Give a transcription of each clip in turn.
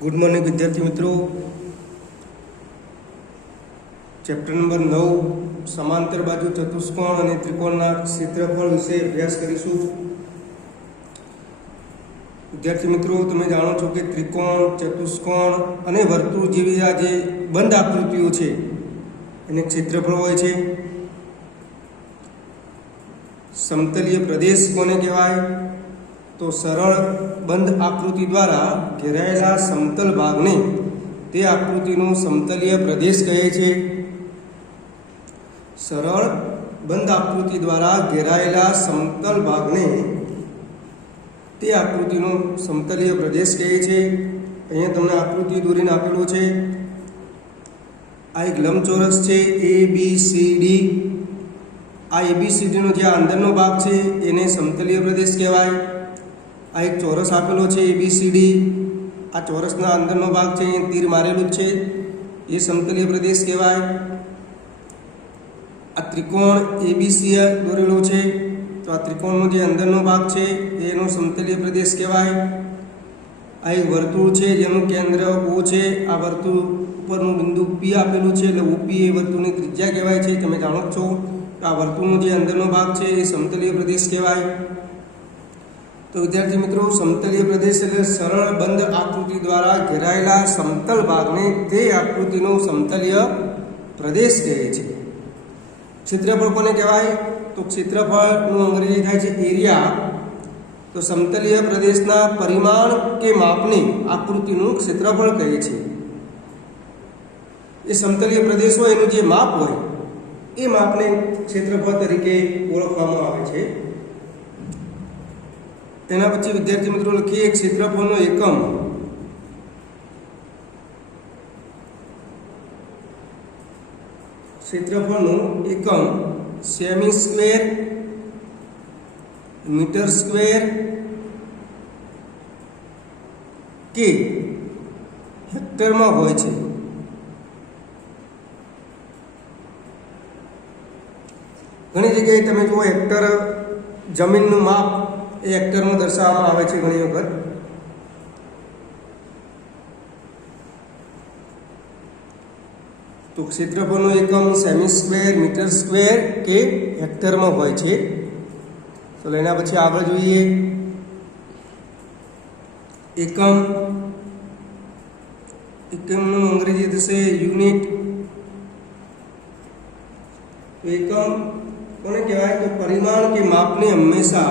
Good morning विद्यार्थी मित्रों। Chapter number 9 समांतर बाजू चतुष्कोण और त्रिकोणना क्षेत्रफळ विषय अभ्यास करीशुं। विद्यार्थी मित्रों, तमे जाणो छो कि त्रिकोण, चतुष्कोण और वर्तुळ जेवी आ जे बंध आकृतिओ छे एने क्षेत्रफळ होय छे। समतलीय प्रदेश कोने कहेवाय? तो सरल बंध आकृति द्वारा घेरायेला समतल भागने ते आकृतिनो समतलीय प्रदेश कहे छे। सरल बंध आकृति द्वारा घेरायेला समतल भागने ते आकृतिनो समतलीय प्रदेश कहे छे। अहींया तमने आकृति दोरीने आपेलो छे। आ एक लंबचोरस छे ABCD। आ ABCD नो जे अंदरनो भाग छे एने समतलीय प्रदेश कहेवाय। आ एक चौरस आपेलो छे ABCD। आ चौरसना अंदरनो भाग छे, अहीं तीर मारेલું છે, એ સમતલીય પ્રદેશ કહેવાય। આ ત્રિકોણ ABC દોરેલો છે, તો આ ત્રિકોણનો જે અંદરનો ભાગ છે એનો સમતલીય પ્રદેશ કહેવાય। આ એક વર્તુળ છે જેનું કેન્દ્ર O છે। આ વર્તુળ ઉપરનું બિંદુ P આપેલું છે, એટલે OP એ વર્તુળની ત્રિજ્યા કહેવાય છે। તમે જાણો છો આ વર્તુળનો જે અંદરનો ભાગ છે એ સમતલીય પ્રદેશ કહેવાય। तो विद्यार्थी मित्रों, समतलीय प्रदेश એટલે સરળ બંધ આકૃતિ દ્વારા ઘેરાયેલા સમતલ ભાગને તે આકૃતિનો સમતલીય પ્રદેશ કહે છે। ક્ષેત્રફળ કોને કહેવાય? તો ક્ષેત્રફળનું અંગ્રેજી થાય છે એરિયા। તો સમતલીય પ્રદેશના પરિમાણ કે માપને આકૃતિનું ક્ષેત્રફળ કહે છે। એ સમતલીય પ્રદેશ હોય એનું જે માપ હોય એ માપને ક્ષેત્રફળ તરીકે ઓળખવામાં આવે છે। एना पछी विद्यार्थी मित्रों लखीए क्षेत्रफळनो एकम। क्षेत्रफळनो एकम सेमी स्क्वेर, मीटर स्क्वेर के हेक्टर में होय छे। घणी जग्याए तमे जो हेक्टर जमीननुं माप ए हेक्टर में दर्शाववामां आवे छे। घणी वखत तो क्षेत्रफळनो एकम सेमी स्क्वेर, मीटर स्क्वेर के हेक्टर में होय छे। तो एना पछी आगळ जोईए। एकम, एकमनुं अंग्रेजी थशे यूनिट। तो एकम कोने कहेवाय? तो परिमाण के मापने हमेशा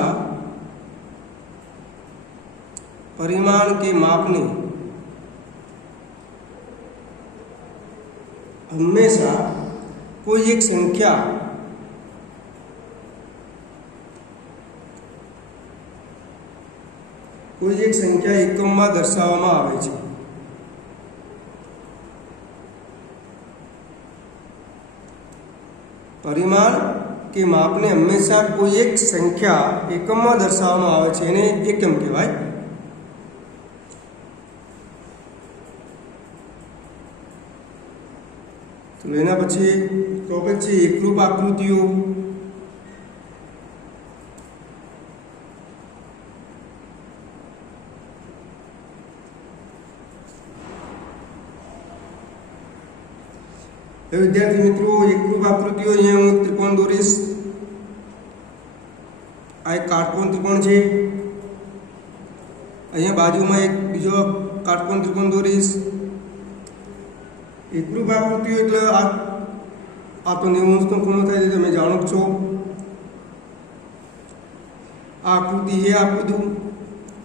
परिमाण के मापने हमेशा कोई एक संख्या एकम में दर्शाववामां आवे छे। परिमाण के मापने हमेशा कोई एक संख्या एकम में दर्शाववामां आवे छे, एने एकम कहेवाय। तो एना पछी टॉपिक छे एकरूप आकृतिओ। विद्यार्थी मित्रों, एकरूप आकृतिओ अहींया हूँ एक त्रिकोण दोरीश। आ एक काटकोण त्रिकोण छे। अहींया बाजुमां एक बीजो काटकोण त्रिकोण दोरीश। एकरूप आकृति એટલે આ તો 90° ખૂણો થાય છે, તમે જાણો છો। આ આકૃતિ A આપી દઉં,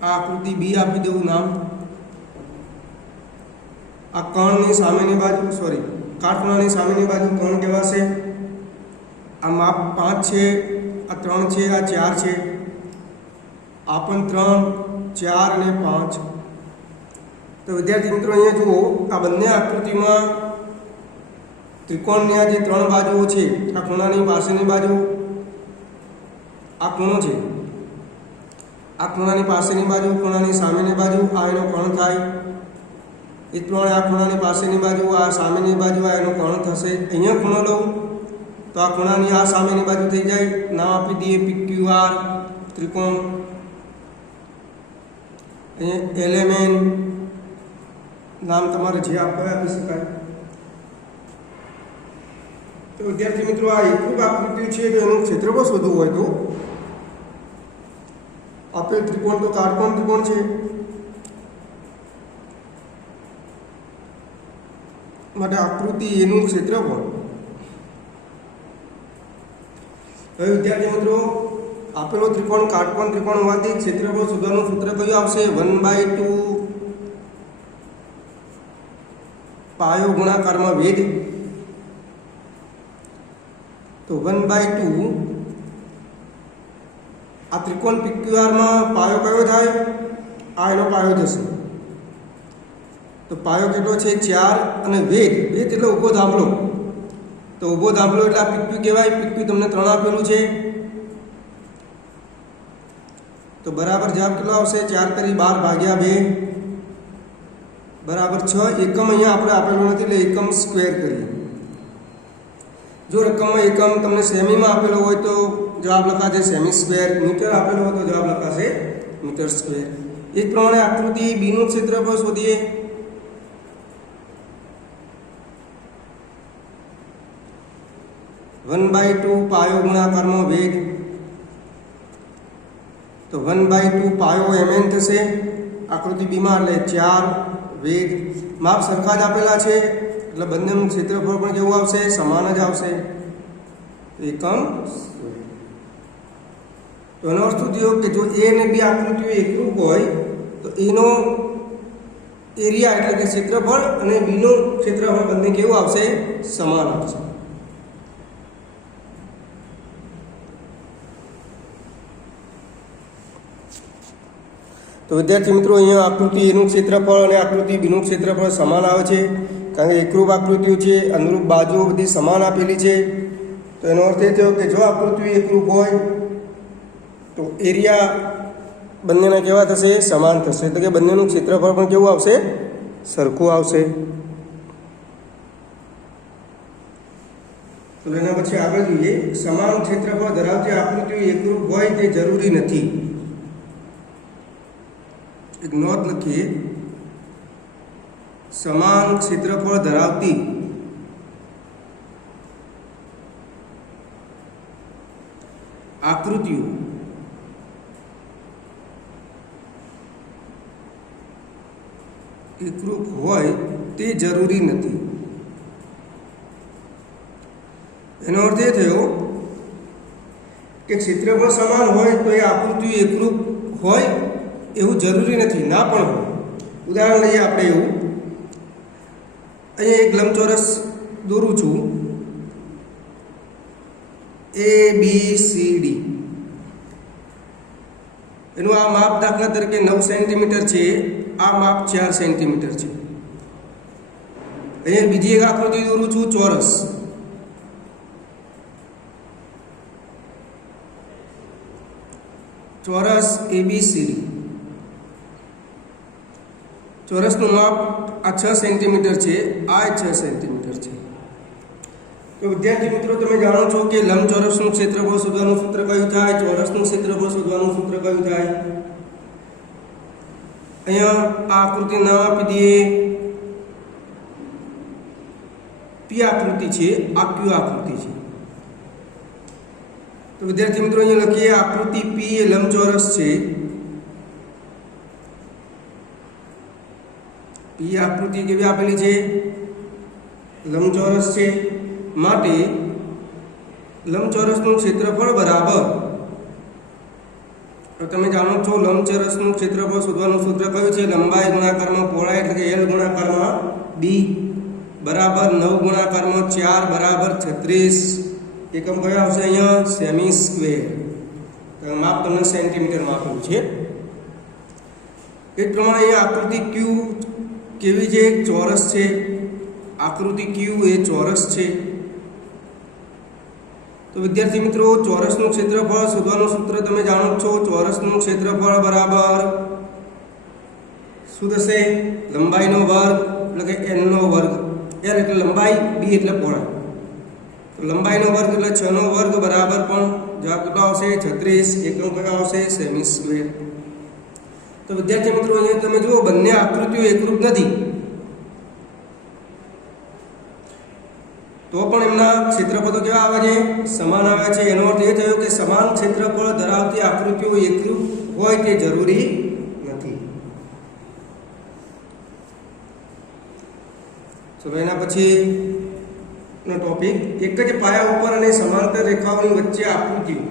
આ આકૃતિ B આપી દઉં નામ। આ કર્ણની સામેની બાજુ કાટખૂણાની સામેની બાજુ કર્ણ કહેવાશે। આ માપ 5 છે, આ 3 છે, આ 4 છે। આ પણ 3, 4 અને 5। तो विद्यार्थी मित्रों, अहींया जुओ आ बंने आकृतिमां त्रिकोणनी आ जे 3 बाजुओ छे, आ खूणानी पासेनी बाजू आ खूणो छे, आ खूणानी पासेनी बाजू, खूणानी सामेनी बाजू आ एनो कोण थाय। ए त्रण आ खूणानी पासेनी बाजू, आ सामेनी बाजू आ एनो कोण थशे। अहींया खूणो लઉં तो आ खूणानी आ सामेनी बाजू थई जाय। नाम आपी दीए PQR त्रिकोण। LMN નામ તમારે જે આપવા હોય આપી શકાય. તો વિદ્યાર્થી મિત્રો, આ એકરૂપ આકૃતિ છે તો એનું ક્ષેત્રફળ શોધવું હોય તો આપેલ ત્રિકોણ તો કાટકોણ ત્રિકોણ છે, માટે આકૃતિ એનું ક્ષેત્રફળ. હવે વિદ્યાર્થી મિત્રો, આપેલો ત્રિકોણ કાટકોણ ત્રિકોણ હોવાથી ક્ષેત્રફળ શોધવાનું સૂત્ર કયું આવશે? 1/2 પાયો ગુણાકારમાં વેદ. તો 1/2 આ ત્રિકોણ PQR માં પાયો કયો થાય? આ એનો પાયો થશે. તો પાયો કેટલો છે? 4. અને વેદ એટલે ઊભો ધાબળો. તો ઊભો ધાબળો એટલે આ PQ કહેવાય. PQ તમને 3 આપેલું છે. તો બરાબર જવાબ કેટલો આવશે? 4 × 12 / 2 બરાબર 6. એકમ અહીંયા આપણે આપેલું નથી એટલે એકમ સ્ક્વેર કરીએ. જો રકમમાં એકમ તમને સેમીમાં આપેલો હોય તો જવાબ લખાશે સેમી સ્ક્વેર. મીટર આપેલો હોય તો જવાબ લખાશે મીટર સ્ક્વેર. એ જ પ્રમાણે આકૃતિ બી નું ક્ષેત્રફળ શોધીએ. વન બાય 2 પાયો ગુણાકારમાં વેગ. તો 1/2 પાયો mn થશે આકૃતિ બીમાં, એટલે 4 વેગ. માપ સરખા જ આપેલા છે એટલે બંનેનું ક્ષેત્રફળ પણ કેવું આવશે? સમાન જ આવશે, એકમ. તો એનો અર્થ શું થયો કે જો એ અને બી આકૃતિઓ એકરૂપ હોય તો એનો એરિયા એટલે કે ક્ષેત્રફળ અને બીનું ક્ષેત્રફળ બંને કેવું આવશે? સમાન આવશે. તો વિદ્યાર્થી મિત્રો, અહીંયા આકૃતિ એનું ક્ષેત્રફળ અને આકૃતિ બીનું ક્ષેત્રફળ સમાન આવે છે, કારણ કે એકરૂપ આકૃતિઓ છે, અનુરૂપ બાજુઓ બધી સમાન આપેલી છે. તો એનો અર્થ એ થયો કે જો આકૃતિ એકરૂપ હોય તો એરિયા બંનેના કેવા થશે? સમાન થશે. એટલે કે બંનેનું ક્ષેત્રફળ પણ કેવું આવશે? સરખું આવશે. તો એના પછી આગળ જોઈએ. સમાન ક્ષેત્રફળ ધરાવતી આકૃતિઓ એકરૂપ હોય તે જરૂરી નથી. એક નોંધ લખીએ. સમાન ક્ષેત્રફળ ધરાવતી આકૃતિઓ એકરૂપ હોય તે જરૂરી નથી. એનો અર્થ એ થયો કે ક્ષેત્રફળ સમાન હોય તો એ આકૃતિઓ એકરૂપ હોય એવું જરૂરી નથી, ના પણ હોય. ઉદાહરણ લઈએ આપણે એવું. અહીંયા એક લંબચોરસ દોરું છું, ABCD. એનું આ માપ દાખલા તરીકે 9 સેન્ટીમીટર છે, આ માપ 4 સેન્ટીમીટર છે. અહીંયા બીજી એક આકૃતિ દોરું છું, ચોરસ. ચોરસ ABCD. ચોરસનું માપ આ 6 સેન્ટીમીટર છે, આ 6 સેન્ટીમીટર છે. તો વિદ્યાર્થી મિત્રો, તમે જાણો છો કે લંબચોરસનું ક્ષેત્રફળ શોધવાનું સૂત્ર કયું થાય? ચોરસનું ક્ષેત્રફળ શોધવાનું સૂત્ર કયું થાય? અહીંયા આ આકૃતિ નામ આપી દઈએ P આકૃતિ છે, આ Q આકૃતિ છે. તો વિદ્યાર્થી મિત્રો, અહીંયા લખીએ આકૃતિ P એ લંબચોરસ છે. P આકૃતિ કેવી આપેલી છે? લંબચોરસ છે. માટે લંબચોરસનું ક્ષેત્રફળ બરાબર, તો તમે જાણો છો લંબચોરસનું ક્ષેત્રફળ શોધવાનું સૂત્ર કયું છે? લંબાઈ ગુણાકારમાં પહોળાઈ એટલે કે L ગુણાકારમાં B બરાબર 9 ગુણાકારમાં 4 બરાબર 36. એકમ કયો આવશે અહીંયા? Semi square. માપ તમને સેન્ટીમીટરમાં આપેલું છે. એ પ્રમાણે અહીંયા આકૃતિ Q કેવી છે? ચોરસ છે. આકૃતિ Q એ ચોરસ છે. તો વિદ્યાર્થી મિત્રો, ચોરસનું ક્ષેત્રફળ શોધવાનું સૂત્ર તમે જાણો છો. ચોરસનું ક્ષેત્રફળ બરાબર શું થશે? લંબાઈનો વર્ગ એટલે કે n નો વર્ગ. n એટલે લંબાઈ, b એટલે પહોળાઈ. તો લંબાઈનો વર્ગ એટલે 6 નો વર્ગ બરાબર પણ જવાબ કેટલો આવશે? 36. એકમ કયો આવશે? Semi square. તો વિદ્યાર્થી મિત્રો, અહીંયા તમે જુઓ બંને આકૃતિઓ એકરૂપ નથી. તો પણ એમના ક્ષેત્રફળો કેવા આવે છે? સમાન આવે છે. એનો અર્થ એ થયો કે સમાન ક્ષેત્રફળ ધરાવતી આકૃતિઓ એકરૂપ હોય તે જરૂરી નથી. ચલો એના પછીનો ટોપિક, એક જ પાયા ઉપર અને સમાંતર રેખાઓની વચ્ચે આકૃતિઓ.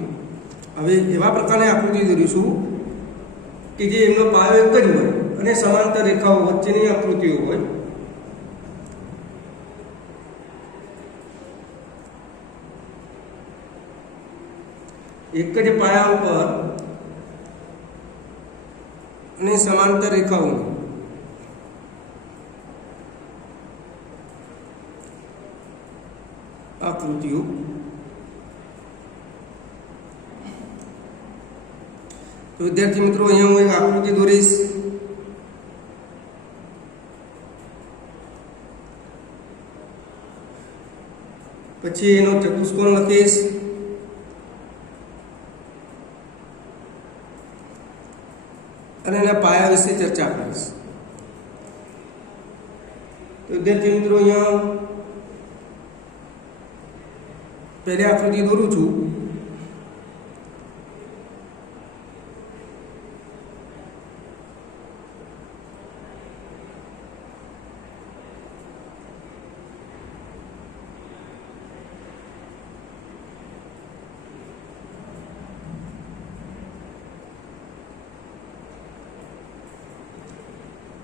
હવે એવા પ્રકારની આકૃતિ દોરીશું કે જે એમનો પાયો એક જ હોય અને સમાંતર રેખાઓ વચ્ચેની આકૃતિઓ હોય. એક જ પાયા ઉપર અને સમાંતર રેખાઓની આકૃતિઓ. તો વિદ્યાર્થી મિત્રો, અહીંયા હું એક આકૃતિ દોરીશ. પછી એનો ચતુષ્કોણ લખીશ. અને એના પાયા વિશે ચર્ચા કરીશ. તો વિદ્યાર્થી મિત્રો, અહીંયા પહેલી આકૃતિ દોરું છું.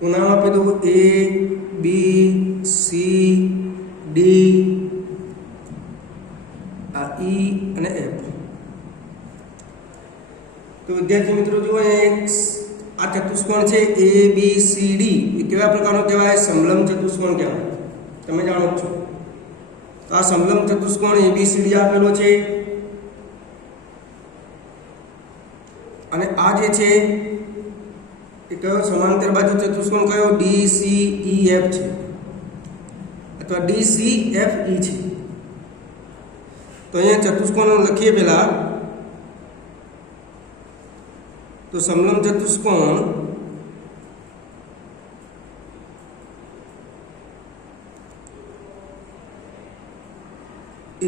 હું નામ આપી દઉં A, B, C, D, આ E અને F. તો વિદ્યાર્થી મિત્રો જુઓ, આ ચતુષ્કોણ છે ABCD, એ કેવા પ્રકારનો કહેવાય? સમલંબ ચતુષ્કોણ કહેવાય. તમે જાણો છો. તો આ સમલંબ ચતુષ્કોણ ABCD આપેલો છે. અને આ જે છે એ કયો સમાંતર બાજુ ચતુષ્કોણ કયો? DCEF છે અથવા DCFE છે. તો અહીંયા ચતુષ્કોણ લખીએ પહેલા. તો સમલંબ ચતુષ્કોણ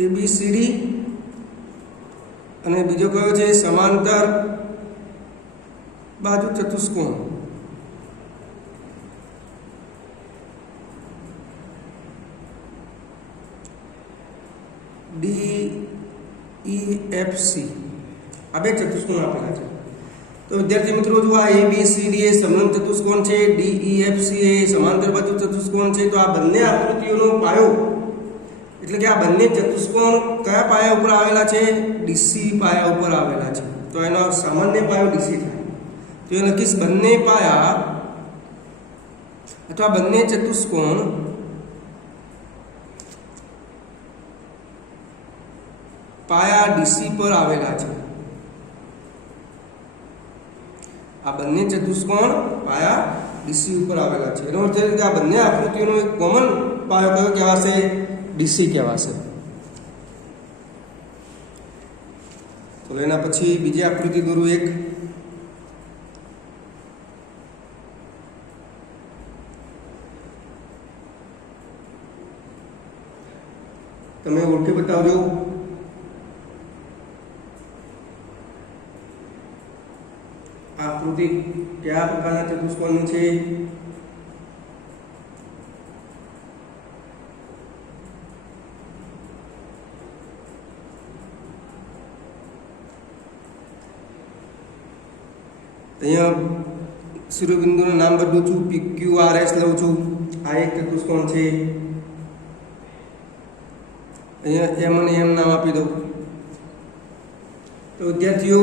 ABCD અને બીજો કયો છે? સમાંતર બાજુ ચતુષ્કોણ DEFC. આ બે ચતુષ્કોણ આપેલા છે. તો વિદ્યાર્થી મિત્રો, જો આ ABCD એ સમલંબ ચતુષ્કોણ છે, DEFC એ સમાંતર બાજુ ચતુષ્કોણ છે. તો આ બંને આકૃતિઓનો પાયો, એટલે કે આ બંને ચતુષ્કોણ કયા પાયા ઉપર આવેલા છે? DC પાયા ઉપર આવેલા છે. તો એનો સામાન્ય પાયો DC થાય. તો એ લખીશ, બંને પાયા અથવા બંને ચતુષ્કોણ પાયા DC પર આવેલા છે. આ બંને ચતુષ્કોણ પાયા DC ઉપર આવેલા છે. એનો અર્થ એ કે આ બંને આકૃતિઓનો એક કોમન પાયો કયો કહેવાશે? DC કહેવાશે. તો એના પછી બીજી આકૃતિ દોરું એક. તમે ઓળખી બતાવજો. આકૃતિ કયા પ્રકારના ચતુષ્કોણની છે? અહીંયા શિરોબિંદુનું નામ બદલું છું, PQRS લઉં છું. આ એક ચતુષ્કોણ છે. અહીંયા M અને M નામ આપી દઉં. તો વિદ્યાર્થીઓ,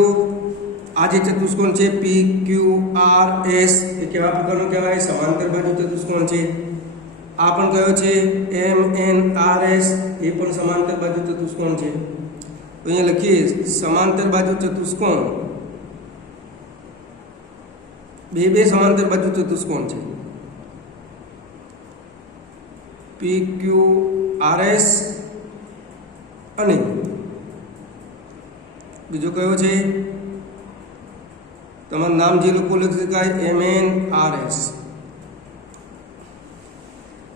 આ જે ચતુષ્કોણ છે PQRS એ કેવા પ્રકારનું કહેવાય? સમાંતર બાજુ ચતુષ્કોણ છે. આ પણ કયો છે? MNRS, એ પણ સમાંતર બાજુ ચતુષ્કોણ છે. તો અહીંયા લખીએ સમાંતર બાજુ ચતુષ્કોણ. બે સમાંતર બાજુ ચતુષ્કોણ છે. PQRS અને બીજો કયો છે? તમારું નામ જે લોકો લખી શકાય, MNRS.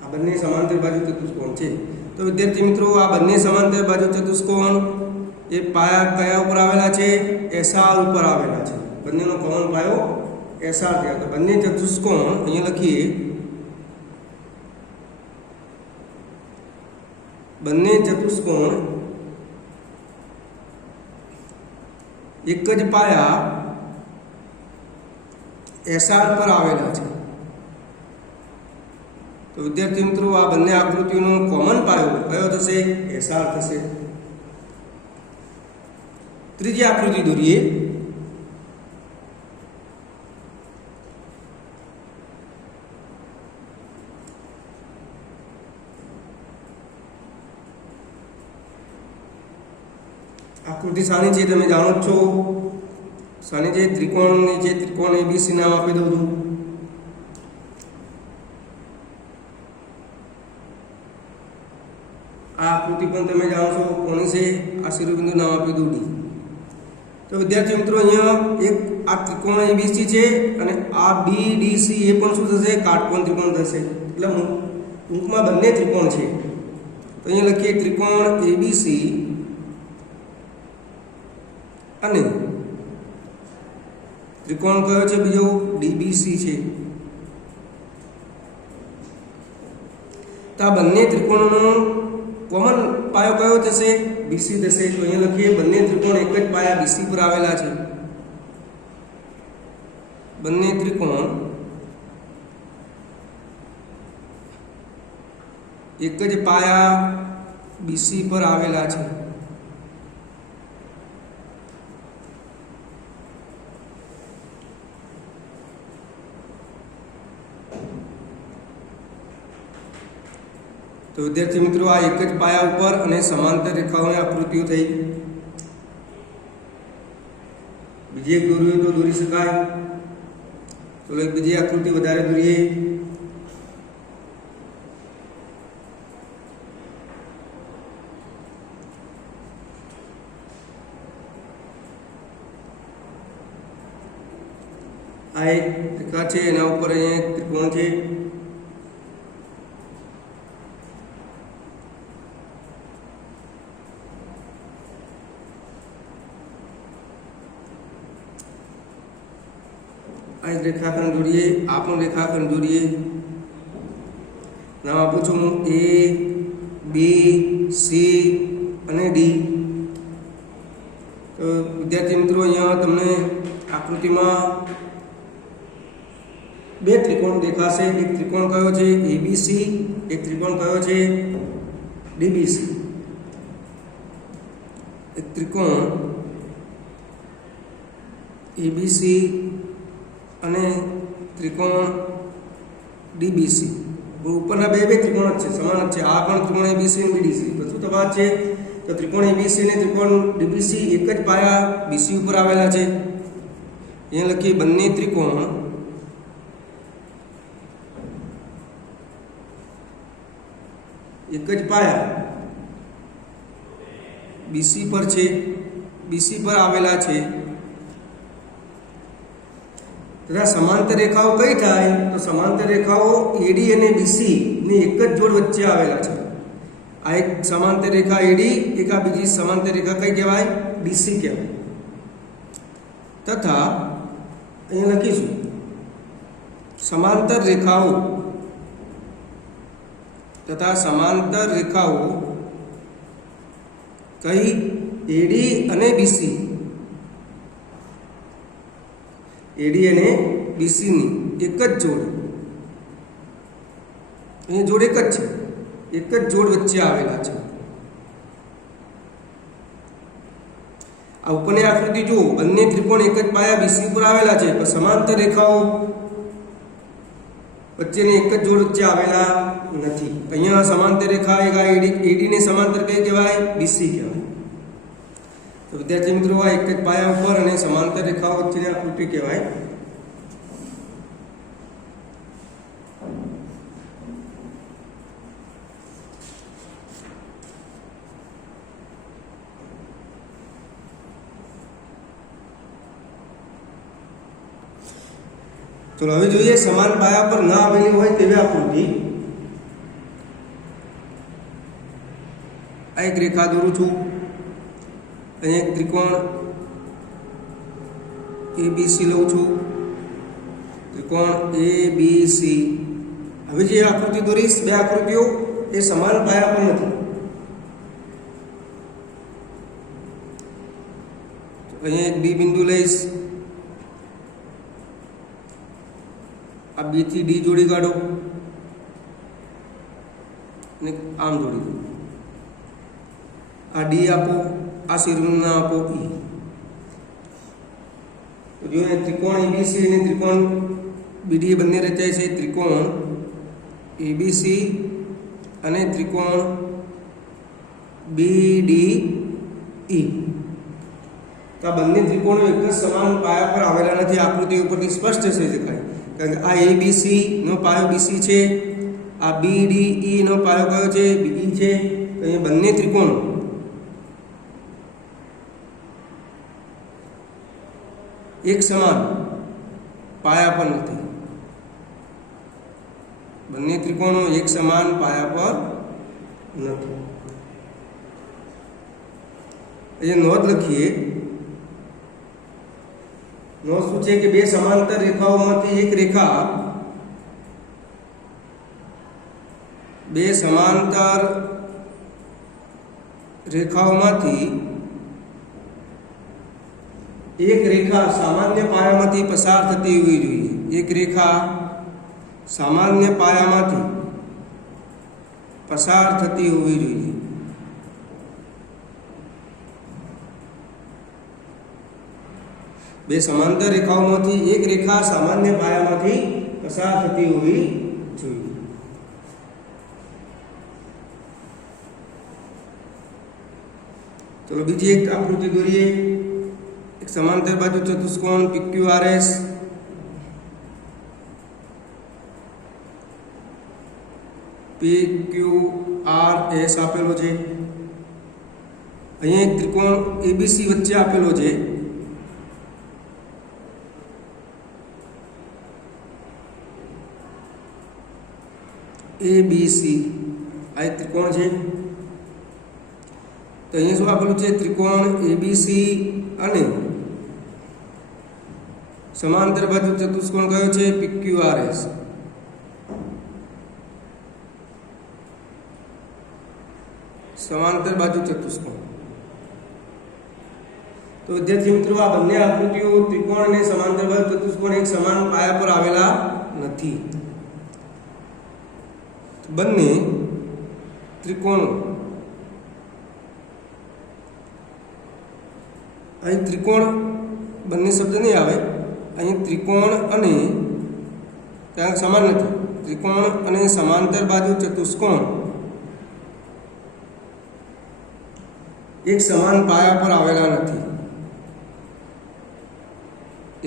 આ બંને સમાંતર બાજુ ચતુષ્કોણ છે. तो विद्यार्थी मित्रों आ बने समांतर बाजू चतुष्कोण ए पाया कया ऊपर आवेला छे एसआर ऊपर आवेला छे बनेनो कॉमन पायो एसआर थया तो बने चतुष्कोण अहींया लखीए बने चतुष्कोण एक ज पाया एसआर पर आवेला छे तो विद्यार्थी मित्रों आ बने आकृतिओनो कॉमन पायो कयो थशे एसआर थशे। त्रीजी आकृति दोरीए आकृति सानी छे तमे जाणो छो सानी जे त्रिकोणनी जे त्रिकोण एबीसी नाम आपी दઉં છું आ आकृति पण तमे जाणो छो कोणी छे आ शिरोबिंदु नाम आपी दઉં डी। तो विद्यार्थी मित्रों अहींया एक आ त्रिकोण एबीसी छे अने आ बीडीसी ए पण शुं थशे काटकोण त्रिकोण थशे એટલે ટૂંકમાં બંને ત્રિકોણ છે તો અહીંયા લખીએ ત્રિકોણ એબીસી અને त्रिकोण कयो छे बीजो डीबीसी छे तो आ बंने त्रिकोणों कॉमन पायो कयो थशे बीसी थशे तो अहींया लखीए बंने त्रिकोण एक ज पाया बीसी पर आवेला छे बंने त्रिकोण एक ज पाया बीसी पर आवेला छे तो विद्यार्थी मित्रों आ एक ज पाया पर अने समांतर रेखाओं आकृतिओ थई बीजी एक दोरी तो दोरी शकाय चलो एक बीजी आकृति वधारे दोरीए आ एक रेखा छे एना उपर अहींया एक त्रिकोण छे रेखाखंड जोड़िए आप रेखाखंड जोड़िए नाम आपू छू ए बी सी अने डी। तो विद्यार्थी मित्रों अहींया तमने आकृति में बे त्रिकोण देखाशे एक त्रिकोण कयो छे एबीसी एक त्रिकोण कयो छे डीबीसी। एक त्रिकोण एबीसी अने त्रिकोण डीबीसी उपरना बे त्रिकोण छे समान छे आ पण त्रिकोण एबीसी અને बीडीसी तो શું તફાવત છે તો ત્રિકોણ एबीसी અને ત્રિકોણ डीबीसी એક જ પાયા बीसी ઉપર આવેલા છે અહીંયા લખીએ બંને ત્રિકોણ એક જ પાયા बीसी पर છે बीसी पर आवेला છે तथा समांतर रेखाओं कई थाय तो समांतर रेखाओं एडी અને बीसी ની એક જ જોડ વચ્ચે આવેલા છે આ એક समांतर रेखा एडी एक आ बीजी समांतर रेखा कई कहेवाय बीसी कहेवाय तथा અહીં લખીશું समांतर रेखाओं तथा समांतर रेखाओं कई एडी અને बीसी एडी અને बीसी ની એક જ જોડ અહીં જોડ એક જ છે એક જ જોડ વચ્ચે આવેલા છે આ ઉપરની આકૃતિ જો બંને ત્રિકોણ એક જ પાયા બીસી ઉપર આવેલા છે પણ સમાંતર રેખાઓ વચ્ચેની એક જ જોડ વચ્ચે આવેલા નથી અહીંયા સમાંતર રેખા એક આ એડી ને સમાંતર કઈ કહેવાય બીસી કહેવાય तो विद्यार्थी मित्रों आ एक ज पाया पर अने समांतर रेखाओं वच्चेनी आकृति कहेवाय। चलो हवे जोईए समान पाया पर न आवेली होय तेवी आकृति આ એક રેખા દોરું છું, અહીંયા એક ત્રિકોણ ABC લઉં છું, ત્રિકોણ ABC. હવે જે આકૃતિ દોરીશ, બે આકૃતિઓ એ સમાન પાયા પર નથી. અહીંયા એક ડી બિંદુ લઈશ, આ B થી D જોડી કાઢો અને આમ જોડી દો. આ D આપો, આ શિરોબિંદુ આપો E. તો જો એ ત્રિકોણ ABC અને ત્રિકોણ BD બંને રચાય છે. ત્રિકોણ ABC અને ત્રિકોણ BDE. તો આ બંને ત્રિકોણો એક જ સમાન પાયા પર આવેલા નથી. આકૃતિ ઉપરથી સ્પષ્ટ થઈ શકાય, કારણ કે આ ABC નો પાયો BC છે, આ BDE નો પાયો કયો છે? BE છે. તો અહીંયા બંને ત્રિકોણો એક સમાન પાયા પર નથી. બંને ત્રિકોણો એક સમાન પાયા પર નથી. અહીંયા નોંધ લખીએ. નોંધ શું છે કે બે સમાંતર રેખાઓમાંથી એક રેખા બે સમાંતર રેખાઓમાંથી એક રેખા સામાન્ય પાયામાંથી પસાર થતી હોવી જોઈએ. એક રેખા સામાન્ય પાયામાંથી પસાર થતી હોવી જોઈએ. બે સમાંતર રેખાઓમાંથી એક રેખા સામાન્ય પાયામાંથી પસાર થતી હોવી જોઈએ. ચલો બીજી એક આકૃતિ દોરીએ. એક સમાંતર બાજુ ચતુષ્કોણ PQRS. PQRS આપેલો છે. અહીંયા એક ત્રિકોણ ABC વચ્ચે આપેલો છે. ABC આ એક ત્રિકોણ છે. તો અહીંયા શું આપેલું છે? ત્રિકોણ ABC અને સમાંતર બાજુ ચતુષ્કોણ કયો છે? PQRS. સમાંતર બાજુ ચતુષ્કોણ. તો વિદ્યાર્થી મિત્રો, આ બંને આકૃતિઓ ત્રિકોણ અને સમાંતર બાજુ ચતુષ્કોણ એક સમાન પાયા પર આવેલા નથી. બંને ત્રિકોણો, અહીં ત્રિકોણ બંને શબ્દ નહીં આવે. અહીં ત્રિકોણ અને ત્યાં સમાન નથી. ત્રિકોણ અને સમાંતર બાજુ ચતુષ્કોણ એક સમાન પાયા પર આવેલા નથી.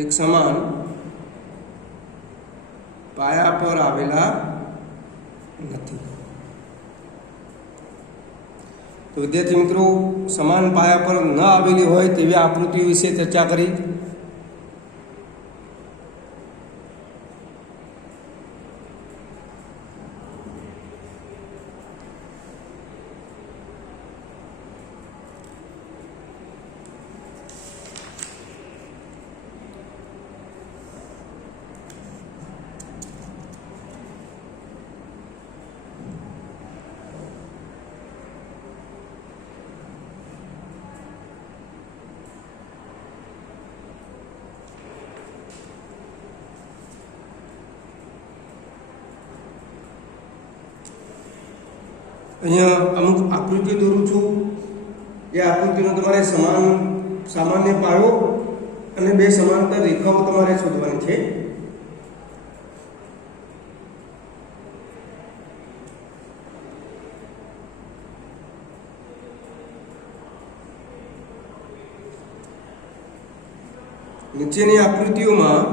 એક સમાન પાયા પર આવેલા નથી. તો વિદ્યાર્થી મિત્રો, સમાન પાયા પર ન આવેલી હોય તેવી આકૃતિઓ વિશે ચર્ચા કરી. અહીંયા અમુક આકૃતિ દોરું છું. એ આકૃતિનો તમારે સામાન્ય પાયો અને બે સમાંતર રેખાઓ તમારે શોધવાની છે. નીચેની આકૃતિઓમાં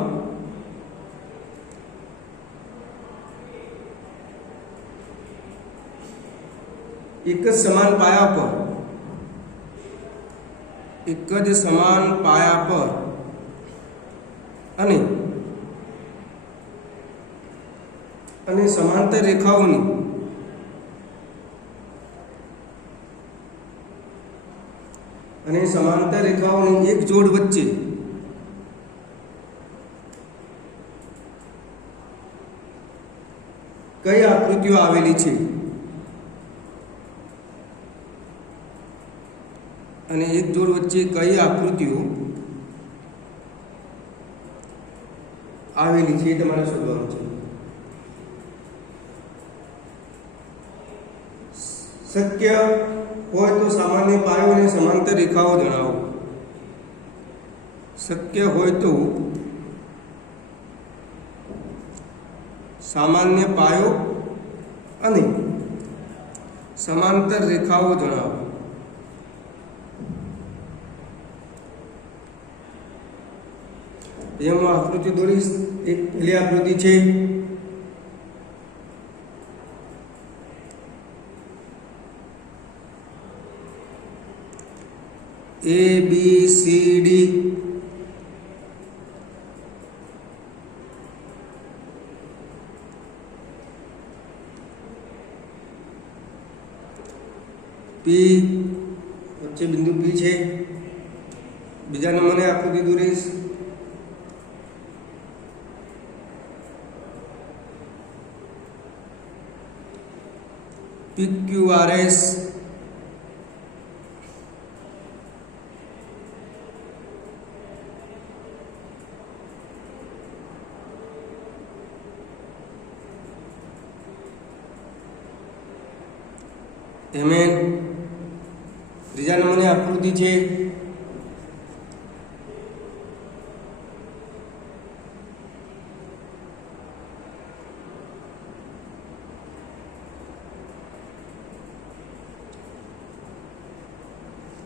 એક જ સમાન પાયા પર અને સમાંતર રેખાઓની અને સમાંતર રેખાઓની એક જોડ વચ્ચે કઈ આકૃતિઓ આવેલી છે અને એક જોડ વચ્ચે કઈ આકૃતિઓ આવેલી છે એ તમારે શોધવાનું છે. શક્ય હોય તો સામાન્ય પાયો અને સમાંતર રેખાઓ જણાવો. શક્ય હોય તો સામાન્ય પાયો અને સમાંતર રેખાઓ જણાવો. હું આકૃતિ દોરીશ. એક પહેલી આકૃતિ છે ABCD. P વચ્ચે બિંદુ P છે. બીજા નંબરની આકૃતિ દોરીશ. PQRS. MN. ત્રીજા નંબરની આકૃતિ છે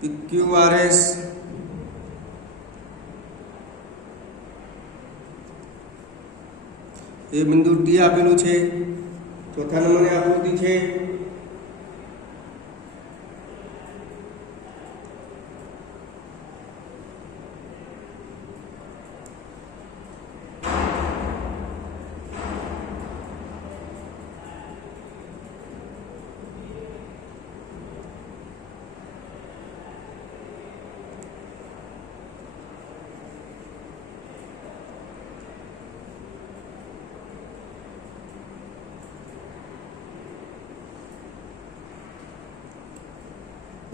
PQRS. એ બિંદુ D આપેલું છે. ચોથા નંબરની આકૃતિ છે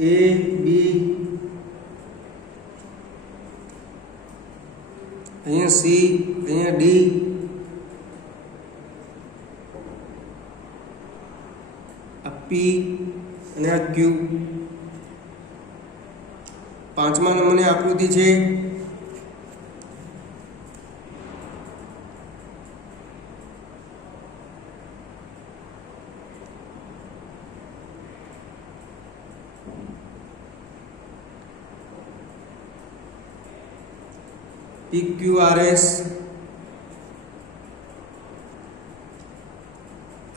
A, B. અહીંયા C, અહીંયા D, આ P અને આ Q. પાંચમા નંબરની આકૃતિ છે PQRS.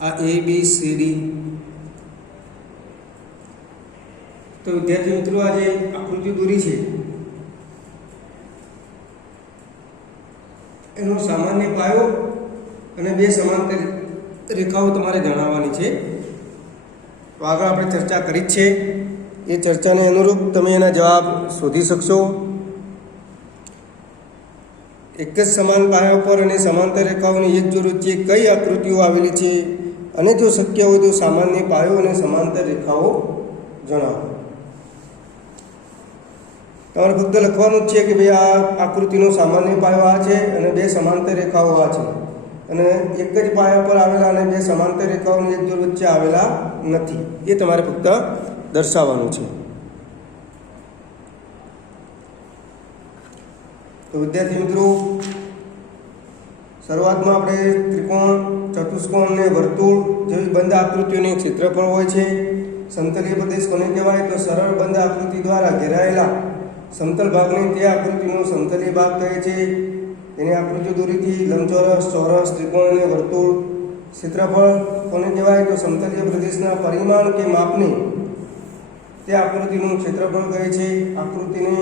આ ABCD. તો વિદ્યાર્થી મિત્રો આજે આકૃતિ દોરી છે એનો સામાન્ય પાયો અને બે સમાંતર રેખાઓ તમારે જણાવવાની છે. તો આગળ આપણે ચર્ચા કરી જ છે. એ ચર્ચાને અનુરૂપ તમે એના જવાબ શોધી શકશો. એક જ સમાન પાયા પર અને સમાંતર રેખાઓની એક જોડ વચ્ચે કઈ આકૃતિઓ આવેલી છે અને જો શક્ય હોય તો સામાન્ય પાયો અને સમાંતર રેખાઓ જણાવો. તમારે ફક્ત લખવાનું જ છે કે ભાઈ આ આકૃતિનો સામાન્ય પાયો આ છે અને બે સમાંતર રેખાઓ આ છે અને એક જ પાયા પર આવેલા અને બે સમાંતર રેખાઓની એક જોડ વચ્ચે આવેલા નથી. એ તમારે ફક્ત દર્શાવવાનું છે. તો વિદ્યાર્થી મિત્રો શરૂઆતમાં આપણે ત્રિકોણ, ચતુષ્કોણ અને વર્તુળ જેવી બંધ આકૃતિઓની ક્ષેત્રફળ હોય છે. સમતલીય પ્રદેશ કોને કહેવાય? તો સરળ બંધ આકૃતિ દ્વારા ઘેરાયેલા સમતલ ભાગને તે આકૃતિનો સમતલીય ભાગ કહે છે. તેની આકૃતિઓ દોરીથી લંબચોરસ, ચોરસ, ત્રિકોણ અને વર્તુળ. ક્ષેત્રફળ કોને કહેવાય? તો સમતલીય પ્રદેશના પરિમાણ કે માપને તે આકૃતિનું ક્ષેત્રફળ કહે છે. આકૃતિને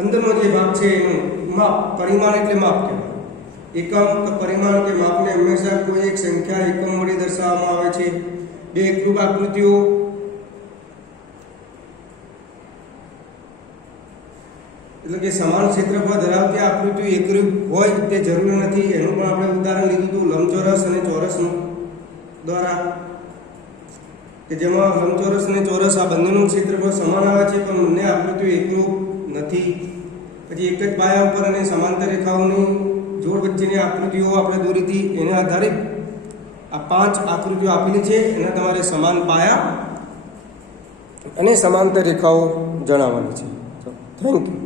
અંદરનો જે ભાગ છે એનું માપ, પરિમાણ એટલે માપ કહેવાય. એકમ તો પરિમાણ કે માપને હંમેશા કોઈ એક સંખ્યા એકમ વડે દર્શાવવામાં આવે છે. બે એકરૂપ આકૃતિઓ, એટલે કે સમાન ક્ષેત્રફળ ધરાવતી આકૃતિઓ એકરૂપ હોય તે જરૂરી નથી. એનું પણ આપણે ઉદાહરણ લીધું હતું લંબચોરસ અને ચોરસનું દ્વારા, કે જેમાં લંબચોરસ અને ચોરસ આ બંનેનું ક્ષેત્રફળ સમાન આવે છે પણ બંને આકૃતિઓ એકરૂપ નથી. પછી એક જ પાયા ઉપર અને સમાંતર રેખાઓની જોડ વચ્ચેની આકૃતિઓ આપણે દોરી હતી, એને આધારિત આ 5 આકૃતિઓ આપેલી છે. એના તમારે સમાન પાયા અને સમાંતર રેખાઓ જણાવવાની છે. Thank you.